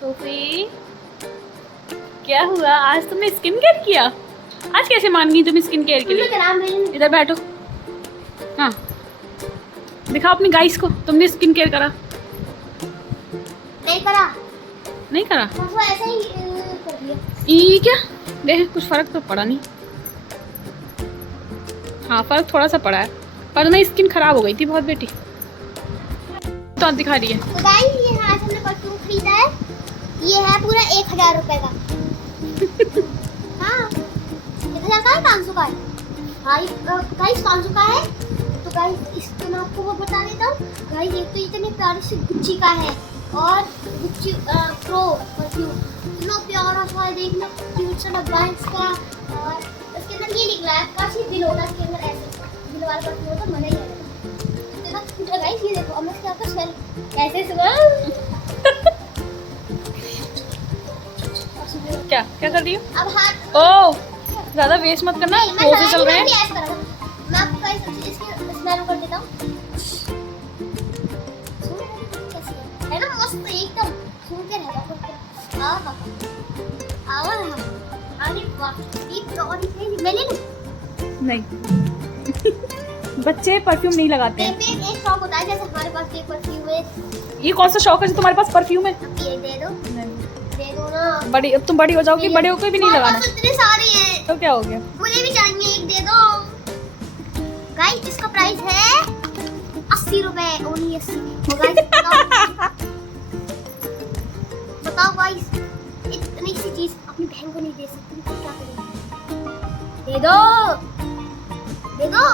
Sophie क्या हुआ? आज तुमने स्किन केयर किया? आज कैसे मान गई तुम स्किन केयर के लिए? इधर बैठो। हाँ दिखाओ अपनी गाइस को, तुमने स्किन केयर करा? नहीं करा? ऐसे ही कर दिया। ई क्या देख, कुछ फर्क तो पड़ा नहीं। हाँ फर्क थोड़ा सा पड़ा है, पर मेरी स्किन खराब हो गई थी बहुत बेटी। तो आप दिखा रही है। तो गाइस ये आज हमने परफ्यूम खरीदा है, ये है पूरा 1000 रुपए का। हाँ 1000 का है, 500 का है। हाँ गाइस 500 का है। तो गाइस इसको मैं आपको वो बता देता हूँ। गाइस एक तो इतने प्यारे से गुच्ची का है और गुच्ची प्रो परफ्यूम, इतना प्यारा सा है, देखना क्यूट सा डब्बा है इसका। और इसके अंदर ये निकला है, काफी दिल होगा इसके अंदर, ऐसे दिल वाला परफ्यूम होता मजा ही आएगा। तो गाइस ये देखो, अब मैं इसका स्मेल कैसे स्मेल क्या क्या कर रही हो? अब हाथ ओ ज्यादा वेस्ट मत करना, पोसे चल रहे हैं। मैं आपको गाइस इसकी स्मेल कर देता हूँ। है ना मस्त एकदम, सुन के रहेगा। अरे वाह ये प्योर है। मैं ले लूं? नहीं बच्चे परफ्यूम नहीं लगाते हैं। एक शौक होता है, जैसे हमारे पास एक परफ्यूम है। ये कौन सा शौक है जो तुम्हारे पास परफ्यूम है? अब ये दे दो। नहीं। दे दो ना। बड़ी, अब तुम बड़ी हो जाओगी, बड़े होकर भी नहीं लगाना। इतने सारे हैं तो क्या हो गया? मुझे भी चाहिए, एक दे दो। गाइस इसका प्राइस है 80 रुपए, ओनली 80। तो गाइस बताओ गाइस, इतनी सी चीज अपनी बहन को नहीं दे सकती तो क्या करेंगे? दे दो दे दो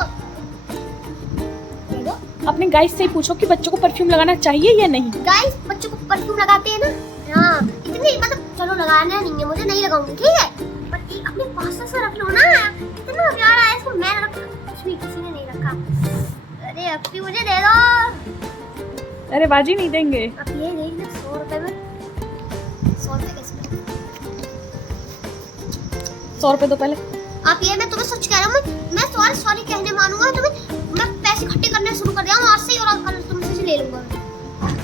दे दो। अपने गाइस से ही पूछो कि बच्चों को परफ्यूम लगाना चाहिए या नहीं। गाइस बच्चों को परफ्यूम लगाते हैं ना, हाँ इतनी मतलब चलो लगाना नहीं है, मुझे नहीं लगाऊंगी ठीक है, पर एक अपने पास से रख लो ना। इतना प्यारा है इसको, मैं रखा कुछ भी किसी ने नहीं रखा। अरे अब भी मुझे दे दो। अरे बाजी नहीं देंगे। अब ये देख लो 100 रुपए में, 100 रुपए कैसे? 100 रुपए दो पहले। आप ये मैं तुम्हें सच कह रहा हूँ, मैं सॉरी कहने मानूंगा तुम्हें। मैं पैसे इकट्ठे करने शुरू कर दिया हूँ आज से ही, और कल तुमसे से ले लूंगा।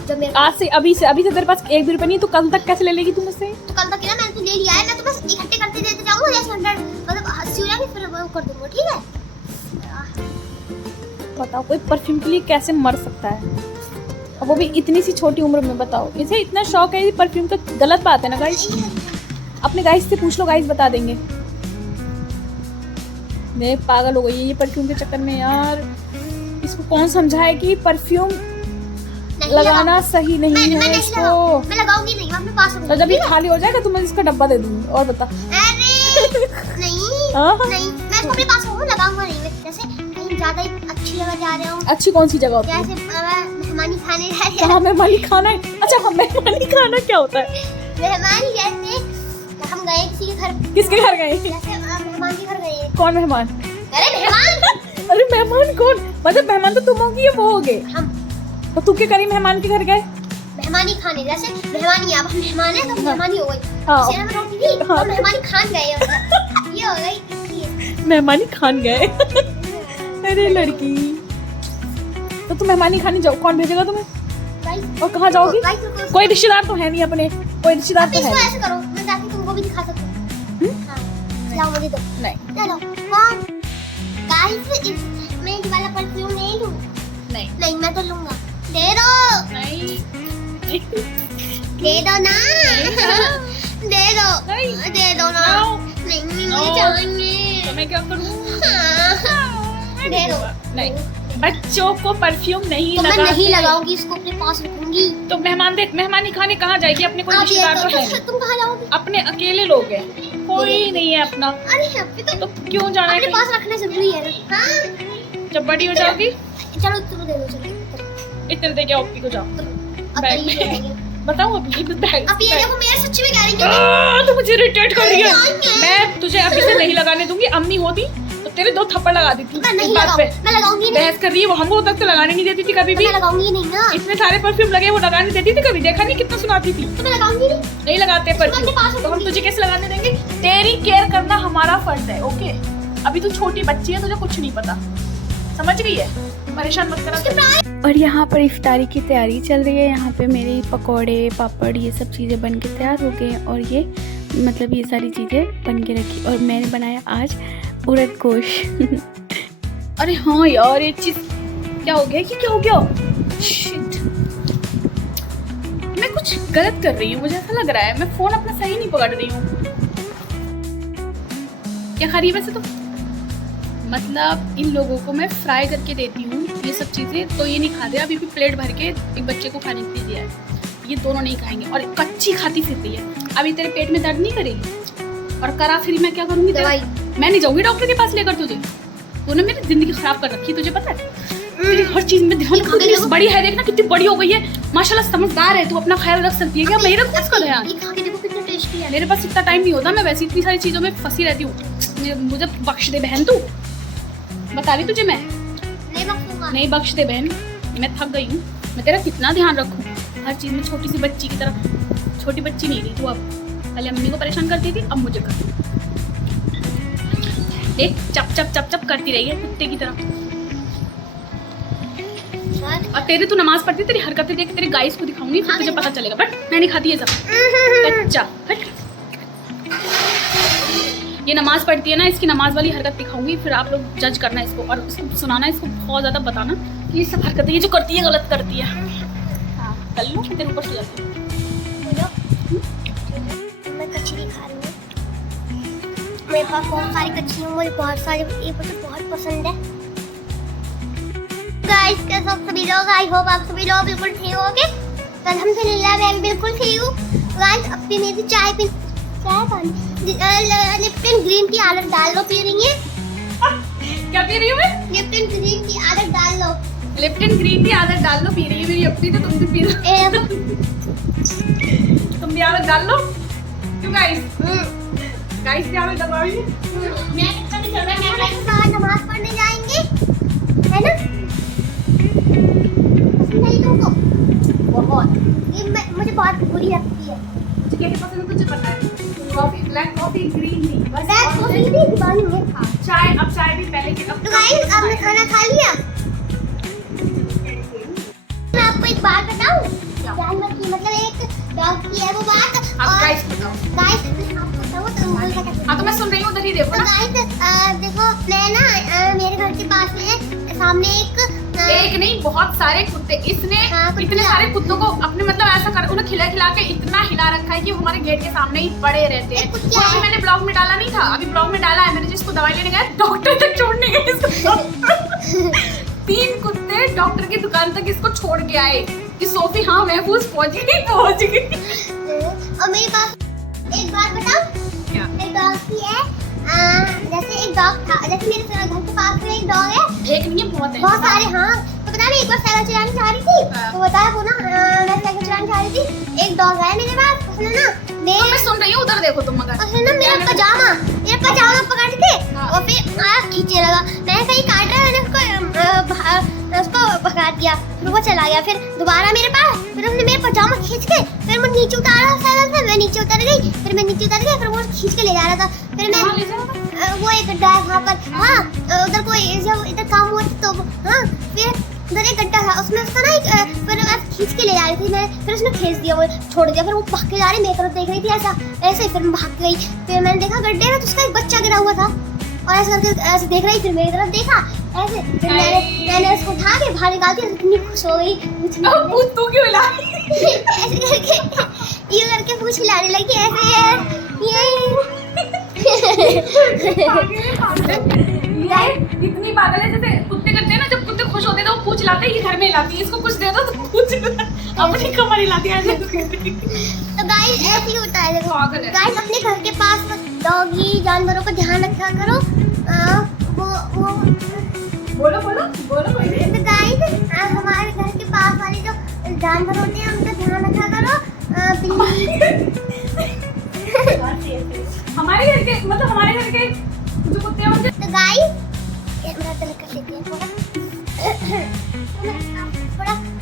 जब मेरे आज से अभी से तेरे पास 1 भी रुपए नहीं, तो कल तक कैसे ले लेगी तुम मुझसे? तो कल तक ना मैंने तो ले लिया है, मैं तो बस इकट्ठे करते देते जाऊंगा, जैसे 100 मतलब 80 हो जाएंगे फिर वो कर दूंगा ठीक है। बताओ कोई परफ्यूम के लिए कैसे मर सकता है, और वो भी इतनी सी छोटी उम्र में। बताओ इसे इतना शौक है परफ्यूम का, गलत बात है ना गाइस। अपने गाइस से पूछ लो, गाइस बता देंगे। मैं पागल हो गई ये परफ्यूम के चक्कर में यार। इसको कौन समझाए कि परफ्यूम लगाना सही नहीं है इसको। मैं लगाऊंगी नहीं, मैं अपने पास रखूंगी। तो जब ये खाली हो जाएगा तो मैं इसका डब्बा दे दूंगी। और बता। अरे नहीं मैं इसको अपने पास रखूंगा, लगाऊंगा नहीं। जैसे कहीं ज्यादा अच्छी जगह जा रहे हो। अच्छी कौन सी जगह होती है? जैसे मेहमानी खाने जा रहे हैं। कहाँ मेहमानी खाना है? अच्छा हाँ मेहमानी खाना क्या होता है? मेहमानी जैसे हम गए किसी के घर। किसके घर गए? जैसे मेहमान के घर गए। कौन मेहमान? अरे मेहमान। अरे मेहमान कौन? मतलब मेहमान तो तुम होगी या वो होगे? हम। तो तू क्या करी मेहमान के घर गए? मेहमानी खाने, जैसे मेहमानी, अब हम मेहमान है तो मेहमानी हो गई। हाँ। शेरा में रोटी थी तो मेहमानी खान गए, मतलब ये हो गई। मेहमानी खान गए। अरे लड़की, तो तुम मेहमानी खाने जाओ, कौन भेजेगा तुम्हें? गाइस और कहाँ जाओगी? गाइस कोई रिश्तेदार तो है नहीं अपने, कोई रिश्तेदार तो इसको है ऐसे करो, मैं जाके तुमको भी दिखा सकती हूँ। हाँ लाओ मुझे दो। नहीं। चलो कौन? गाइस मैं ये वाला परफ्यूम नहीं लूँ। नहीं नहीं मैं तो लूंगा। दे दो। नहीं दे दो ना। दे दो। नहीं। दे दो ना। नहीं मुझे चाहिए। तो मैं क्या करूँ? हाँ, दे दो। नहीं, बच्चों को परफ्यूम नहीं तो मैं लगाते। नहीं लगाऊंगी, इसको अपने पास रखूंगी। तो मेहमान देख, मेहमानी खाने कहाँ जाएगी? अपने कोई आप ये रिश्तेदार तो है नहीं। तुम कहाँ जाओगे? अपने अकेले लोग हैं, कोई नहीं है अपना। अरे अभी तो क्यों जाना है अपने कहीं? पास रखना जरूरी है ना। हाँ जब बड़ी हो जाओगी चलो तुम दे दो, चलो इतने दे के ओपी को जाओ। अब बैग ये में। देंगे। बताओ अभी बैग। अब ये देखो, मेरे सच्ची में कह रही हूँ। तो मुझे इरिटेट कर रही है। मैं तुझे अभी से नहीं लगाने दूंगी। अम्मी होती तो तेरे 2 थप्पड़ लगा देती। मैं नहीं इस बात पे लगाऊंगी, मैं लगाऊंगी नहीं। बहस कर रही है वो। हमको तक तो लगाने नहीं देती थी कभी भी। मैं लगाऊंगी नहीं ना। इतने सारे परफ्यूम लगे वो लगाने देती थी कभी? देखा नहीं कितना सुनाती थी। तो मैं लगाऊंगी नहीं। नहीं लगाते परफ्यूम अपने पास तो हम रखूंगी। तुझे कैसे लगाने देंगे? तेरी केयर करना हमारा फर्ज है। ओके अभी तू छोटी बच्ची है, तुझे कुछ नहीं पता, समझ गई है? परेशान मत करा। और यहाँ पर इफ्तारी की तैयारी चल रही है। यहाँ पे मेरे पकोड़े पापड़ ये सब चीज़ें बन के तैयार हो गए और ये मतलब ये सारी चीज़ें बन के रखी और मैंने बनाया आज उड़द गोश्त। अरे हाँ यार एक चीज़ क्या हो गया, ये क्या हो गया? शिट, मैं कुछ गलत कर रही हूँ, मुझे ऐसा लग रहा है मैं फ़ोन अपना सही नहीं पकड़ रही हूँ। क्या खा रही है वैसे? तो मतलब इन लोगों को मैं फ्राई करके देती हूँ ये सब चीज़ें, तो ये नहीं खाते। अभी भी प्लेट भर के एक बच्चे को खाने के लिए दिया है, ये दोनों नहीं खाएंगे और कच्ची खाती फिरती है। अभी तेरे पेट में दर्द नहीं करेगी और करा फिर मैं क्या करूँगी? दवाई मैं नहीं जाऊँगी डॉक्टर के पास लेकर तुझे। तूने मेरी जिंदगी खराब कर रखी है, तुझे पता है? तेरी हर चीज में ध्यान रखना। बड़ी है, देखना कितनी बड़ी हो गई है, माशाल्लाह समझदार है, तू अपना ख्याल रख सकती है। क्या मेरे को उसका ध्यान? मेरे पास इतना टाइम नहीं होता, मैं वैसे इतनी सारी चीजों में फंसी रहती हूँ। मुझे बख्श दे बहन, तू बता रही तुझे मैं नहीं बख्श दे बहन, मैं थक गई हूँ। मैं तेरा कितना ध्यान रखूँ हर चीज में, छोटी सी बच्ची की तरह। छोटी बच्ची नहीं रही तू अब, पहले मम्मी को परेशान करती थी, अब मुझे कर देख, चप चप चप चप करती रही है कुत्ते की तरह। और तेरे तू नमाज पढ़ती, तेरी हरकतें देख तेरे गाइस को दिखाऊंगी, फिर तुझे पता चलेगा। बट मैं नहीं खाती ये सब कच्चा। हट, ये नमाज पढ़ती है ना, इसकी नमाज वाली हरकत दिखाऊंगी, फिर आप लोग जज करना इसको और इसको सुनाना, इसको बहुत ज़्यादा बताना कि ये सब हरकतें ये जो करती है गलत करती है। हाँ कर लो, तेरे ऊपर से जाती हूँ। मैं कचरी खा रही हूँ, मेरे पास बहुत सारी कचरी है, मुझे बहुत सारी ये मुझे बहुत पसंद है। गाइस कैसे हो सभी लोग? आई होप आप सभी लोग बिल्कुल ठीक होंगे। अल्हम्दुलिल्लाह मैं भी बिल्कुल ठीक हूँ। गाइस अब भी मेरी चाय पानी लिप्टन ग्रीन टी आदत डाल लो, पी रही है? क्या पी रही हूँ मैं? लिप्टन ग्रीन टी आदत डाल लो। लिप्टन ग्रीन टी आदत डाल लो पी रही है मेरी अपनी, तो तुम भी पी लो। तुम भी आदत डाल लो। क्यों गाइस? गाइस की आदत डलवा रही है। मैं कितना नहीं चल रहा, मैं बाहर नमाज पढ़ने जाएंगे, है ना? पसंद नहीं तुमको? बहुत, ये मुझे बहुत बुरी लगती है। मुझे क्या पसंद है तुझे पता है? Coffee, black coffee, green tea, बस। ब्लैक कॉफी भी दीवानी है। हाँ, चाय, अब चाय भी पहले के। तो गाइस आपने खाना खा लिया? मैं आपको एक बात बताऊं, जानवर की मतलब एक डॉग की है वो बात। अब गाइस बताओ। गाइस आपको बताऊं तो मुझे क्या? हाँ तो मैं सुन रही हूँ, उधर ही देखो ना। गाइस देखो, मैं ना मेरे घर के पास में सामने एक नहीं बहुत सारे कुत्ते, इसने इतने सारे कुत्तों को अपने मतलब ऐसा कर उन्हें खिला खिला के इतना हिला रखा है कि हमारे गेट के सामने ही पड़े रहते हैं। वो अभी मैंने ब्लॉग में डाला नहीं था, अभी ब्लॉग में डाला है। मैंने जिसको दवाई लेने गया डॉक्टर तक छोड़ने गए इसको। 3 कुत्ते डॉक्टर की दुकान तक इसको छोड़ के आए कि सोफी हाँ महफूज पहुंच गई। और मेरे पास एक बात बताओ, एक डॉग की है, जैसे एक डॉग था, जैसे मेरे घर के पास में एक डॉग है, एक नहीं है बहुत सारे। हाँ तो पता नहीं एक बार साइकिल चलाने जा रही थी, तो बताया वो ना मैं साइकिल चलाने जा रही थी, एक डॉग है मेरे पास, उसने ना तो मैं सुन रही हूँ, उधर देखो तुम। मगर उसने ना मेरा पजामा पकड़ के और फिर आया खींचने लगा। मैं कहीं काट रहा, मैंने उसको भगा दिया, फिर वो चला गया। फिर दोबारा मेरे पास, फिर उसने मेरा पजामा खींच के फिर मैं नीचे उतारा साइकिल से, मैं नीचे उतर गई, फिर मैं नीचे उतर गई, फिर वो खींच के ले जा रहा था। फिर मैं वो एक गड्ढा है वहाँ पर, हाँ उधर कोई जब इधर काम हुआ तो हाँ, फिर उधर एक गड्ढा था, उसमें उसका ना फिर खींच के ले जा रही थी मैं, फिर उसने खींच दिया, वो छोड़ दिया। फिर वो भाग के जा रही, मेरी तरफ देख रही थी ऐसे, फिर मैं भाग गई। फिर मैंने देखा गड्ढे में तो उसका एक बच्चा गिरा हुआ था, और ऐसे करके ऐसे देख रही, फिर मेरी तरफ देखा ऐसे, फिर मैंने उसको उठा के बाहर निकाल दिया। इतनी खुश हो गई, तू क्यों हिला ऐसे करके ये करके पूछ हिलाने लगी ऐसे। इतनी पागल है, जैसे कुत्ते करते हैं ना, जब कुत्ते खुश होते हैं तो वो पूंछ हिलाते हैं, ये घर में हिलाती है। इसको कुछ दे दो तो पूंछ अपनी कमर हिलाती है। तो गाइस ऐसे ही होता है, देखो गाइस अपने घर के पास डॉगी जानवरों का ध्यान रखा करो। वो बोलो तो गाइस हमारे घर के पास वाले जो जानवर होते हैं उनका ध्यान रखा करो। हमारे घर के मतलब हमारे घर के जो कुत्ते हैं तो गाइस मेरा तले कर लेते हैं थोड़ा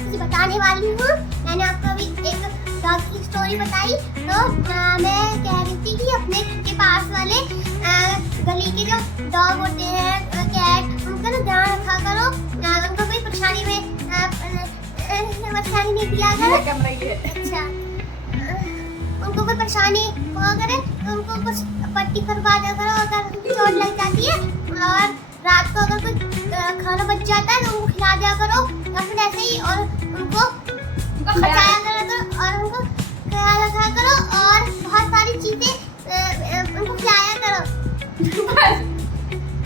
कुछ बताने वाली हूँ। मैंने आपको अभी एक डॉग की स्टोरी बताई, तो मैं कह रही थी कि अपने घर के पास वाले गली के जो डॉग होते हैं कैट, उनका ना ध्यान रखा करो, उनको कोई परेशानी में परेशानी नहीं दिया करो। कैमरा ये अच्छा, उनको कोई परेशानी हुआ करे तो उनको कुछ पट्टी करवा दिया करो अगर चोट लग जाती है, और रात को अगर कुछ खाना बच जाता है तो उनको खिला दिया करो, या फिर ऐसे ही, और उनको बचाया करो और उनको ख्याल रखा करो, और बहुत सारी चीजें उनको खिलाया करो।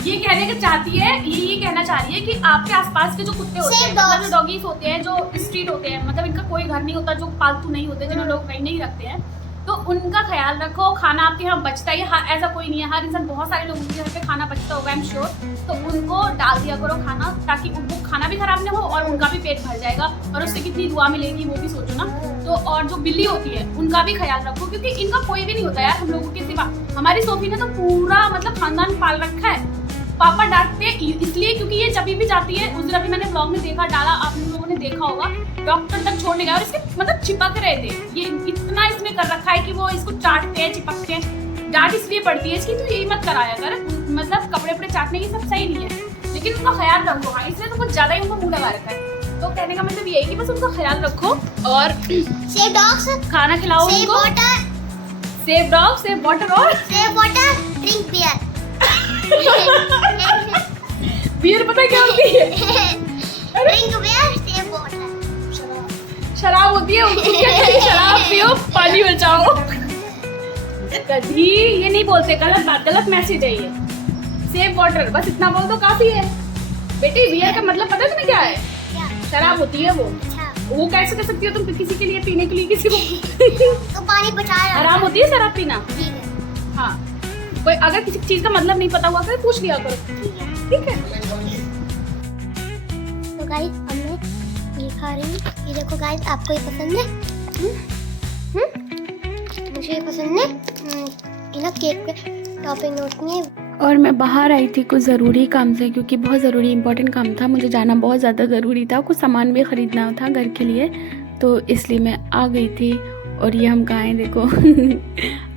ये कहने का चाहती है, ये कहना चाह रही है कि आपके आसपास के जो कुत्ते होते हैं, मतलब जो डॉगीज होते हैं, जो स्ट्रीट होते हैं, मतलब इनका कोई घर नहीं होता, जो पालतू नहीं होते, जिन्हें लोग कहीं नहीं रखते हैं, तो उनका ख्याल रखो। खाना आपके यहाँ बचता है, हाँ ऐसा कोई नहीं है, हर इंसान, बहुत सारे लोगों के घर पे खाना बचता होगा, आई एम श्योर, तो उनको डाल दिया करो खाना, ताकि उनको खाना भी खराब ना हो और उनका भी पेट भर जाएगा, और उससे कितनी दुआ मिलेगी वो भी सोचो ना। तो और जो बिल्ली होती है उनका भी ख्याल रखो, क्योंकि इनका कोई भी नहीं होता यार हम लोगों के सिवा। हमारी सोफी ने तो पूरा मतलब खानदान पाल रखा है। पापा डांटते इसलिए क्योंकि ये जब भी जाती है, उस दिन अभी मैंने ब्लॉग में देखा, डाला, आप लोगों ने देखा होगा, डॉक्टर तक छोड़ने गया और इसके मतलब चिपक रहे थे, ये इतना इसमें कर रखा है कि वो इसको चाटते हैं, चिपकते हैं। डांट इसलिए पड़ती है इसकी, तो यही मत कराया कर, मतलब कपड़े वपड़े चाटने की सब सही नहीं है, लेकिन उनका ख्याल रखो। हाँ, इसलिए तो कुछ ज्यादा ही उनको मुंह लगा रखा है। तो कहने का मतलब यही कि बस उनका ख्याल रखो और सेव डॉग्स, खाना खिलाओ सेव उनको। Water, save dog, save water और save water, drink beer. Beer पता है क्या होती है? Drink beer, save water. शराब होती है, उसके शराब पियो, पानी बचाओ। कभी ये नहीं बोलते, गलत बात, गलत मैसेज है ये। सेव वाटर बस इतना बोल दो काफी है। बेटी बियर का मतलब पता है तुम्हें क्या है? क्या? शराब होती है वो। अच्छा। वो कैसे कर सकती हो तुम किसी के लिए पीने के लिए, किसी को तो पानी बचा रहा आराम होती है शराब पीना। ठीक है। हाँ, कोई अगर किसी चीज का मतलब नहीं पता हुआ तो पूछ लिया करो, ठीक है? तो गाइस अब मैं ये खा रही हूँ, ये देखो गाइस, आपको ये पसंद है? मुझे ये पसंद है। ये ना केक पे टॉपिंग होती है। और मैं बाहर आई थी कुछ ज़रूरी काम से, क्योंकि बहुत ज़रूरी इंपॉर्टेंट काम था, मुझे जाना बहुत ज़्यादा ज़रूरी था, कुछ सामान भी ख़रीदना था घर के लिए, तो इसलिए मैं आ गई थी। और ये हम कहाँ हैं देखो।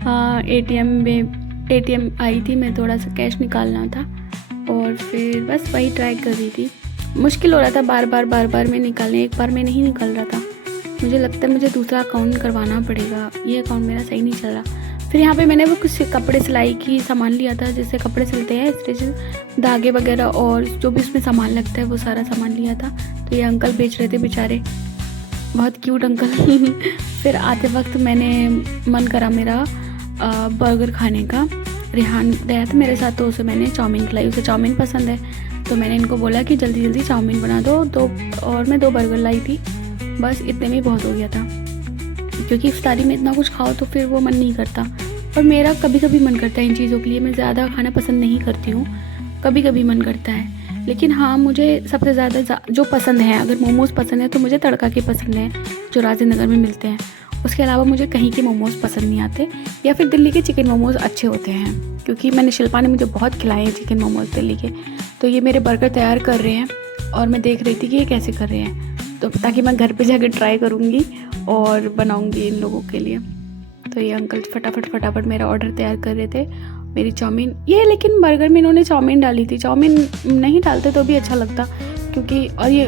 हाँ, एटीएम आई थी, मैं थोड़ा सा कैश निकालना था और फिर बस वही ट्राई कर रही थी। मुश्किल हो रहा था बार बार में निकालने, एक बार में नहीं निकल रहा था। मुझे लगता है मुझे दूसरा अकाउंट करवाना पड़ेगा, ये अकाउंट मेरा सही नहीं चल रहा। फिर यहाँ पे मैंने वो कुछ कपड़े सिलाई की सामान लिया था, जैसे कपड़े सिलते हैं, स्टिच, धागे वगैरह और जो भी उसमें सामान लगता है वो सारा सामान लिया था। तो ये अंकल बेच रहे थे बेचारे, बहुत क्यूट अंकल। फिर आते वक्त मैंने मन करा मेरा बर्गर खाने का। रेहान गया था मेरे साथ, तो उसे मैंने चाउमीन खिलाई, उसे चाउमीन पसंद है, तो मैंने इनको बोला कि जल्दी जल्दी चाउमीन बना दो। और मैं 2 बर्गर लाई थी, बस इतने में बहुत हो गया था, क्योंकि इफ्तारी में इतना कुछ खाओ तो फिर वो मन नहीं करता। और मेरा कभी कभी मन करता है इन चीज़ों के लिए, मैं ज़्यादा खाना पसंद नहीं करती हूँ, कभी कभी मन करता है। लेकिन हाँ, मुझे सबसे ज़्यादा जो पसंद है, अगर मोमोज़ पसंद है तो मुझे तड़का के पसंद है, जो राजेंद्र नगर में मिलते हैं। उसके अलावा मुझे कहीं के मोमोज़ पसंद नहीं आते, या फिर दिल्ली के चिकन मोमोज़ अच्छे होते हैं, क्योंकि मैंने शिल्पा ने मुझे बहुत खिलाए हैं चिकन मोमोज़ दिल्ली के। तो ये मेरे बर्गर तैयार कर रहे हैं और मैं देख रही थी कि ये कैसे कर रहे हैं, तो ताकि मैं घर पे जाकर ट्राई करूँगी और बनाऊँगी इन लोगों के लिए। तो ये अंकल फटाफट मेरा ऑर्डर तैयार कर रहे थे। मेरी चाउमीन ये, लेकिन बर्गर में इन्होंने चाउमीन डाली थी, चाउमीन नहीं डालते तो भी अच्छा लगता, क्योंकि और ये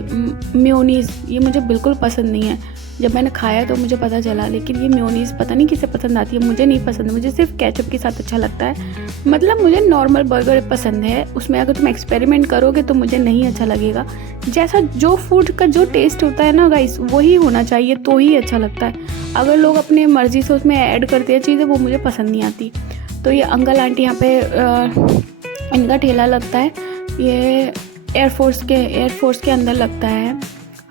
मेयोनीज़ ये मुझे बिल्कुल पसंद नहीं है। जब मैंने खाया तो मुझे पता चला, लेकिन ये मेयोनीज़ पता नहीं किसे पसंद आती है, मुझे नहीं पसंद, मुझे सिर्फ केचप के साथ अच्छा लगता है। मतलब मुझे नॉर्मल बर्गर पसंद है, उसमें अगर तुम एक्सपेरिमेंट करोगे तो मुझे नहीं अच्छा लगेगा। जैसा जो फूड का जो टेस्ट होता है ना गाइस, वही होना चाहिए तो ही अच्छा लगता है। अगर लोग अपने मर्ज़ी से उसमें ऐड करते हैं चीज़ें, वो मुझे पसंद नहीं आती। तो ये अंकल आंटी यहाँ पे इनका ठेला लगता है, ये एयरफोर्स के अंदर लगता है,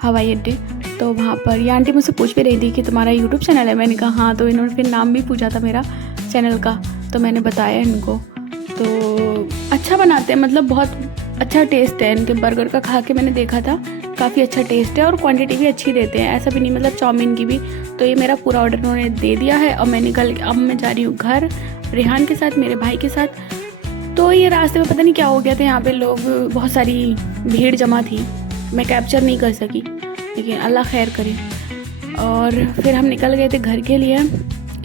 हवाई अड्डे। तो वहाँ पर ये आंटी मुझसे पूछ भी रही थी कि तुम्हारा यूट्यूब चैनल है, मैंने कहा हाँ। तो इन्होंने फिर नाम भी पूछा था मेरा चैनल का, तो मैंने बताया इनको। तो अच्छा बनाते हैं, मतलब बहुत अच्छा टेस्ट है इनके बर्गर का, खा के मैंने देखा था, काफ़ी अच्छा टेस्ट है और क्वांटिटी भी अच्छी देते हैं, ऐसा भी नहीं, मतलब चाउमीन की भी। तो ये मेरा पूरा ऑर्डर उन्होंने दे दिया है और मैं अब मैं जा रही हूँ घर रेहान के साथ, मेरे भाई के साथ। तो ये रास्ते में पता नहीं क्या हो गया था, यहाँ पे लोग बहुत सारी भीड़ जमा थी, मैं कैप्चर नहीं कर सकी, लेकिन अल्लाह खैर करे। और फिर हम निकल गए थे घर के लिए।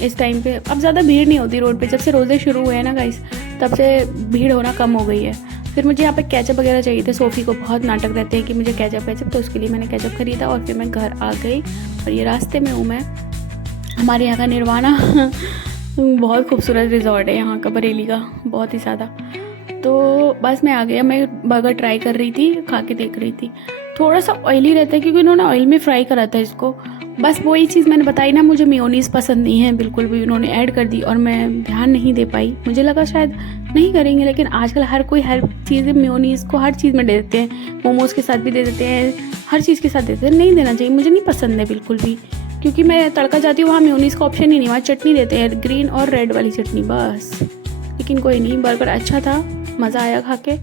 इस टाइम पे अब ज़्यादा भीड़ नहीं होती रोड पे, जब से रोज़े शुरू हुए हैं ना गाइस, तब से भीड़ होना कम हो गई है। फिर मुझे यहाँ पे केचप वगैरह चाहिए थे। सोफ़ी को बहुत नाटक रहते हैं कि मुझे केचप, तो उसके लिए मैंने केचप ख़रीदा और फिर मैं घर आ गई। और ये रास्ते में हूँ मैं, हमारे यहाँ का निर्वाणा बहुत खूबसूरत रिजॉर्ट है यहाँ का, बरेली का, बहुत ही ज़्यादा। तो बस मैं आ गया। मैं बर्गर ट्राई कर रही थी, खा के देख रही थी। थोड़ा सा ऑयली रहता है क्योंकि उन्होंने ऑयल में फ्राई करा था इसको। बस वही चीज़ मैंने बताई ना, मुझे मेयोनीज़ पसंद नहीं है बिल्कुल भी, उन्होंने ऐड कर दी और मैं ध्यान नहीं दे पाई। मुझे लगा शायद नहीं करेंगे, लेकिन आजकल हर कोई हर चीज़ मेयोनीज़ को हर चीज़ में दे देते हैं। मोमोज़ के साथ भी दे देते हैं, हर चीज़ के साथ देते हैं। नहीं देना चाहिए, मुझे नहीं पसंद है बिल्कुल भी, क्योंकि मैं तड़का जाती हूँ वहाँ मेयोनीज़ का ऑप्शन ही नहीं, वहाँ चटनी देते हैं, ग्रीन और रेड वाली चटनी बस। लेकिन कोई नहीं, बर्गर अच्छा था, मज़ा आया खा के।